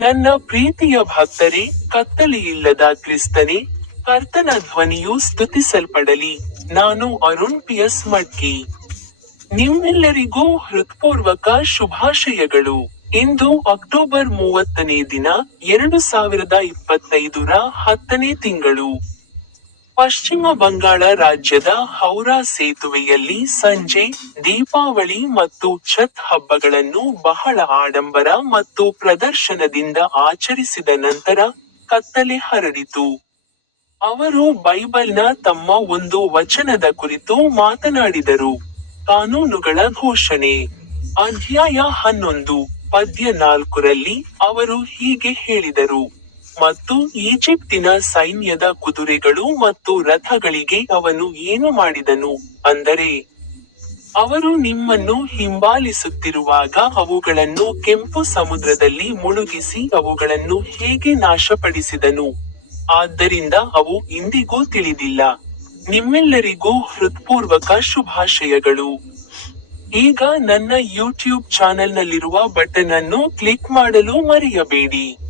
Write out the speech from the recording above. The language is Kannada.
ನನ್ನ ಪ್ರೀತಿಯ ಭಕ್ತರೇ, ಕತ್ತಲೆಯಿಲ್ಲದ ಕ್ರಿಸ್ತನೇ, ಕರ್ತನ ಧ್ವನಿಯು ಸ್ತುತಿಸಲ್ಪಡಲಿ. ನಾನು ಅರುಣ್ ಪಿಯಸ್ ಮಡ್ಕಿ. ನಿಮ್ಮೆಲ್ಲರಿಗೂ ಹೃತ್ಪೂರ್ವಕ ಶುಭಾಶಯಗಳು. ಇಂದು ಅಕ್ಟೋಬರ್ ಮೂವತ್ತನೇ ದಿನ, ಎರಡು ಸಾವಿರದ ಇಪ್ಪತ್ತೈದರ ಹತ್ತನೇ ತಿಂಗಳು. ಪಶ್ಚಿಮ ಬಂಗಾಳ ರಾಜ್ಯದ ಹೌರಾ ಸೇತುವೆಯಲ್ಲಿ ಸಂಜೆ ದೀಪಾವಳಿ ಮತ್ತು ಛತ್ ಹಬ್ಬಗಳನ್ನು ಬಹಳ ಆಡಂಬರ ಮತ್ತು ಪ್ರದರ್ಶನದಿಂದ ಆಚರಿಸಿದ ನಂತರ ಕತ್ತಲೆ ಹರಡಿತು. ಅವರು ಬೈಬಲ್ನ ತಮ್ಮ ಒಂದು ವಚನದ ಕುರಿತು ಮಾತನಾಡಿದರು. ಕಾನೂನುಗಳ ಘೋಷಣೆ. ಅಧ್ಯಾಯ ಹನ್ನೊಂದು ಪದ್ಯ ನಾಲ್ಕರಲ್ಲಿ ಅವರು ಹೀಗೆ ಹೇಳಿದರು. ಮತ್ತು ಈಜಿಪ್ಟಿನ ಸೈನ್ಯದ ಕುದುರೆಗಳು ಮತ್ತು ರಥಗಳಿಗೆ ಅವನು ಏನು ಮಾಡಿದನು? ಅಂದರೆ, ಅವರು ನಿಮ್ಮನ್ನು ಹಿಂಬಾಲಿಸುತ್ತಿರುವಾಗ ಅವುಗಳನ್ನು ಕೆಂಪು ಸಮುದ್ರದಲ್ಲಿ ಮುಳುಗಿಸಿ ಅವುಗಳನ್ನು ಹೇಗೆ ನಾಶಪಡಿಸಿದನು? ಆದ್ದರಿಂದ ಅವು ಇಂದಿಗೂ ತಿಳಿದಿಲ್ಲ. ನಿಮ್ಮೆಲ್ಲರಿಗೂ ಹೃತ್ಪೂರ್ವಕ ಶುಭಾಶಯಗಳು. ಈಗ ನನ್ನ ಯೂಟ್ಯೂಬ್ ಚಾನೆಲ್ನಲ್ಲಿರುವ ಬಟನ್ ಅನ್ನು ಕ್ಲಿಕ್ ಮಾಡಲು ಮರೆಯಬೇಡಿ.